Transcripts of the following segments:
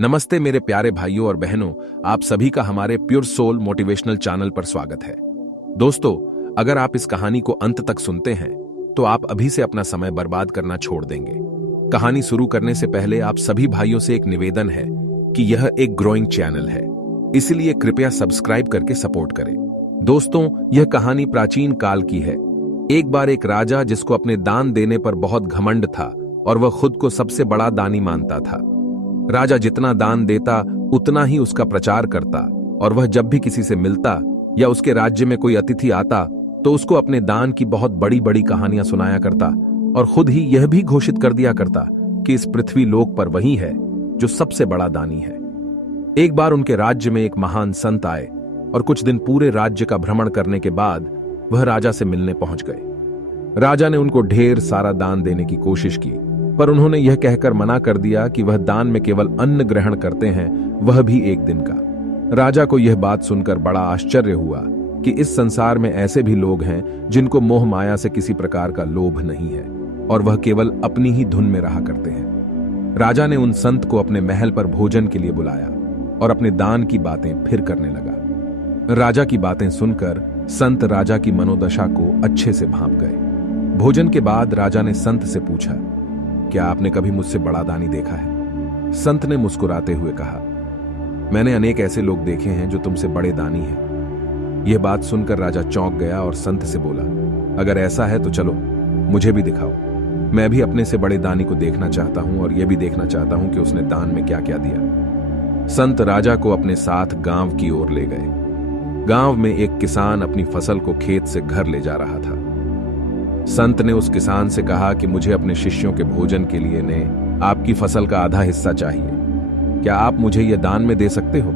नमस्ते मेरे प्यारे भाइयों और बहनों, आप सभी का हमारे प्योर सोल मोटिवेशनल चैनल पर स्वागत है। दोस्तों, अगर आप इस कहानी को अंत तक सुनते हैं तो आप अभी से अपना समय बर्बाद करना छोड़ देंगे। कहानी शुरू करने से पहले आप सभी भाइयों से एक निवेदन है कि यह एक ग्रोइंग चैनल है, इसलिए कृपया सब्सक्राइब करके सपोर्ट करें। दोस्तों, यह कहानी प्राचीन काल की है। एक बार एक राजा जिसको अपने दान देने पर बहुत घमंड था और वह खुद को सबसे बड़ा दानी मानता था। राजा जितना दान देता उतना ही उसका प्रचार करता और वह जब भी किसी से मिलता या उसके राज्य में कोई अतिथि आता तो उसको अपने दान की बहुत बड़ी बड़ी कहानियां सुनाया करता और खुद ही यह भी घोषित कर दिया करता कि इस पृथ्वी लोक पर वही है जो सबसे बड़ा दानी है। एक बार उनके राज्य में एक महान संत आए और कुछ दिन पूरे राज्य का भ्रमण करने के बाद वह राजा से मिलने पहुंच गए। राजा ने उनको ढेर सारा दान देने की कोशिश की, पर उन्होंने यह कहकर मना कर दिया कि वह दान में केवल अन्न ग्रहण करते हैं, वह भी एक दिन का। राजा को यह बात सुनकर बड़ा आश्चर्य हुआ कि इस संसार में ऐसे भी लोग हैं जिनको मोह माया से किसी प्रकार का लोभ नहीं है और वह केवल अपनी ही धुन में रहा करते हैं। राजा ने उन संत को अपने महल पर भोजन के लिए बुलाया और अपने दान की बातें फिर करने लगा। राजा की बातें सुनकर संत राजा की मनोदशा को अच्छे से भांप गए। भोजन के बाद राजा ने संत से पूछा, क्या आपने कभी मुझसे बड़ा दानी देखा है? संत ने मुस्कुराते हुए कहा, मैंने अनेक ऐसे लोग देखे हैं जो तुमसे बड़े दानी हैं। यह बात सुनकर राजा चौंक गया और संत से बोला, अगर ऐसा है तो चलो मुझे भी दिखाओ। मैं भी अपने से बड़े दानी को देखना चाहता हूं और यह भी देखना चाहता हूं कि उसने दान में क्या क्या दिया। संत राजा को अपने साथ गांव की ओर ले गए। गांव में एक किसान अपनी फसल को खेत से घर ले जा रहा था। संत ने उस किसान से कहा कि मुझे अपने शिष्यों के भोजन के लिए ने आपकी फसल का आधा हिस्सा चाहिए, क्या आप मुझे यह दान में दे सकते हो?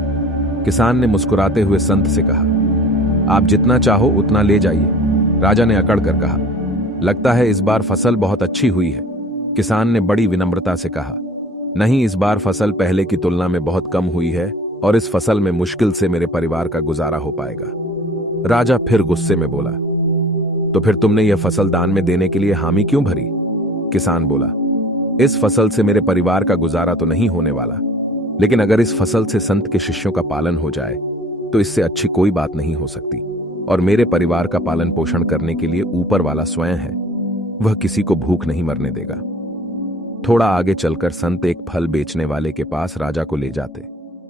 किसान ने मुस्कुराते हुए संत से कहा, आप जितना चाहो उतना ले जाइए। राजा ने अकड़ कर कहा, लगता है इस बार फसल बहुत अच्छी हुई है। किसान ने बड़ी विनम्रता से कहा, नहीं, इस बार फसल पहले की तुलना में बहुत कम हुई है और इस फसल में मुश्किल से मेरे परिवार का गुजारा हो पाएगा। राजा फिर गुस्से में बोला, तो फिर तुमने यह फसल दान में देने के लिए हामी क्यों भरी? किसान बोला, इस फसल से मेरे परिवार का गुजारा तो नहीं होने वाला, लेकिन अगर इस फसल से संत के शिष्यों का पालन हो जाए तो इससे अच्छी कोई बात नहीं हो सकती और मेरे परिवार का पालन पोषण करने के लिए ऊपर वाला स्वयं है, वह किसी को भूख नहीं मरने देगा। थोड़ा आगे चलकर संत एक फल बेचने वाले के पास राजा को ले जाते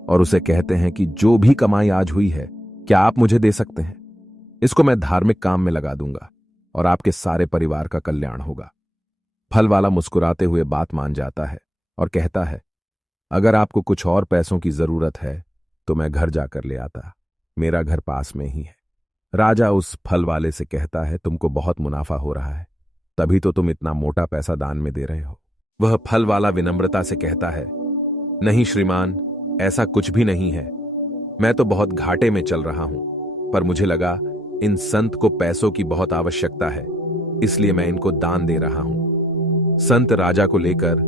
और उसे कहते हैं कि जो भी कमाई आज हुई है, क्या आप मुझे दे सकते हैं? इसको मैं धार्मिक काम में लगा दूंगा और आपके सारे परिवार का कल्याण होगा। फल वाला मुस्कुराते हुए बात मान जाता है और कहता है, अगर आपको कुछ और पैसों की जरूरत है तो मैं घर जाकर ले आता, मेरा घर पास में ही है। राजा उस फल वाले से कहता है, तुमको बहुत मुनाफा हो रहा है, तभी तो तुम इतना मोटा पैसा दान में दे रहे हो। वह फल वाला विनम्रता से कहता है, नहीं श्रीमान, ऐसा कुछ भी नहीं है, मैं तो बहुत घाटे में चल रहा हूं, पर मुझे लगा इन संत को पैसों की बहुत आवश्यकता है, इसलिए मैं इनको दान दे रहा हूं। संत राजा को लेकर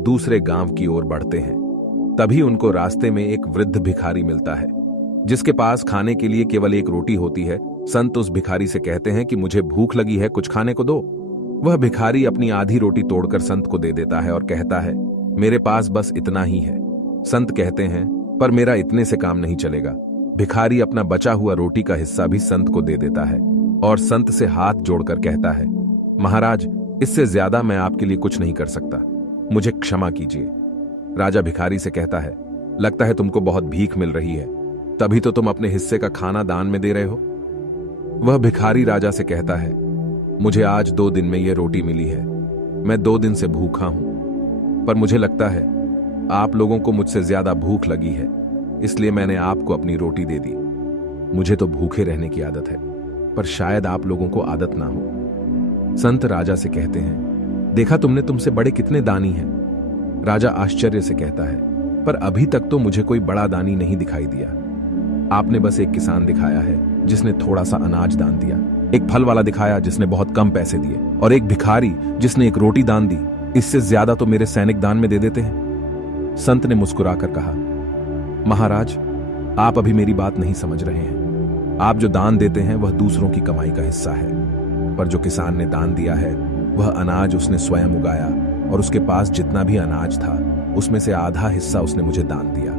दूसरे गांव की ओर बढ़ते हैं। तभी उनको रास्ते में एक वृद्ध भिखारी मिलता है जिसके पास खाने के लिए केवल एक रोटी होती है। संत उस भिखारी से कहते हैं कि मुझे भूख लगी है, कुछ खाने को दो। वह भिखारी अपनी आधी रोटी तोड़कर संत को दे देता है और कहता है, मेरे पास बस इतना ही है। संत कहते हैं, पर मेरा इतने से काम नहीं चलेगा। भिखारी अपना बचा हुआ रोटी का हिस्सा भी संत को दे देता है और संत से हाथ जोड़कर कहता है, महाराज, इससे ज्यादा मैं आपके लिए कुछ नहीं कर सकता, मुझे क्षमा कीजिए। राजा भिखारी से कहता है, लगता है तुमको बहुत भीख मिल रही है, तभी तो तुम अपने हिस्से का खाना दान में दे रहे हो। वह भिखारी राजा से कहता है, मुझे आज 2 दिन में यह रोटी मिली है, मैं 2 दिन से भूखा हूं, पर मुझे लगता है आप लोगों को मुझसे ज्यादा भूख लगी है, इसलिए मैंने आपको अपनी रोटी दे दी। मुझे तो भूखे रहने की आदत है, पर शायद आप लोगों को आदत ना हो। संत राजा से कहते हैं, देखा तुमने तुमसे बड़े कितने दानी हैं। राजा आश्चर्य से कहता है, पर अभी तक तो मुझे कोई बड़ा दानी नहीं दिखाई दिया। आपने बस एक किसान दिखाया है जिसने थोड़ा सा अनाज दान दिया, एक फल वाला दिखाया जिसने बहुत कम पैसे दिए, और एक भिखारी जिसने एक रोटी दान दी। इससे ज्यादा तो मेरे सैनिक दान में दे देते हैं। संत ने मुस्कुराकर कहा, महाराज, आप अभी मेरी बात नहीं समझ रहे हैं। आप जो दान देते हैं वह दूसरों की कमाई का हिस्सा है, पर जो किसान ने दान दिया है वह अनाज उसने स्वयं उगाया और उसके पास जितना भी अनाज था उसमें से आधा हिस्सा उसने मुझे दान दिया।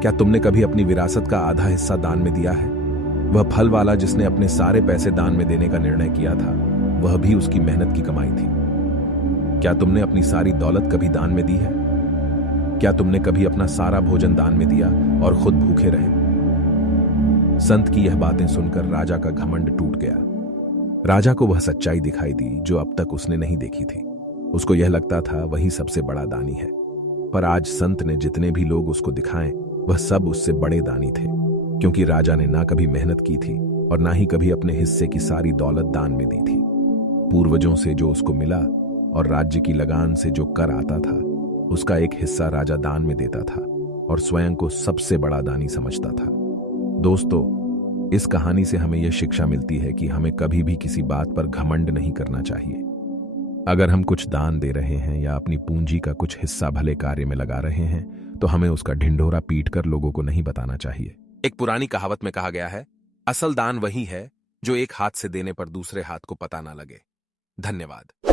क्या तुमने कभी अपनी विरासत का आधा हिस्सा दान में दिया है? वह फल वाला जिसने अपने सारे पैसे दान में देने का निर्णय किया था, वह भी उसकी मेहनत की कमाई थी। क्या तुमने अपनी सारी दौलत कभी दान में दी है? क्या तुमने कभी अपना सारा भोजन दान में दिया और खुद भूखे रहे? संत की यह बातें सुनकर राजा का घमंड टूट गया। राजा को वह सच्चाई दिखाई दी जो अब तक उसने नहीं देखी थी। उसको यह लगता था वही सबसे बड़ा दानी है, पर आज संत ने जितने भी लोग उसको दिखाएं, वह सब उससे बड़े दानी थे, क्योंकि राजा ने ना कभी मेहनत की थी और ना ही कभी अपने हिस्से की सारी दौलत दान में दी थी। पूर्वजों से जो उसको मिला और राज्य की लगान से जो कर आता था, उसका एक हिस्सा राजा दान में देता था और स्वयं को सबसे बड़ा दानी समझता था। दोस्तों, इस कहानी से हमें यह शिक्षा मिलती है कि हमें कभी भी किसी बात पर घमंड नहीं करना चाहिए। अगर हम कुछ दान दे रहे हैं या अपनी पूंजी का कुछ हिस्सा भले कार्य में लगा रहे हैं, तो हमें उसका ढिंढोरा पीटकर लोगों को नहीं बताना चाहिए। एक पुरानी कहावत में कहा गया है, असल दान वही है जो एक हाथ से देने पर दूसरे हाथ को पता ना लगे। धन्यवाद।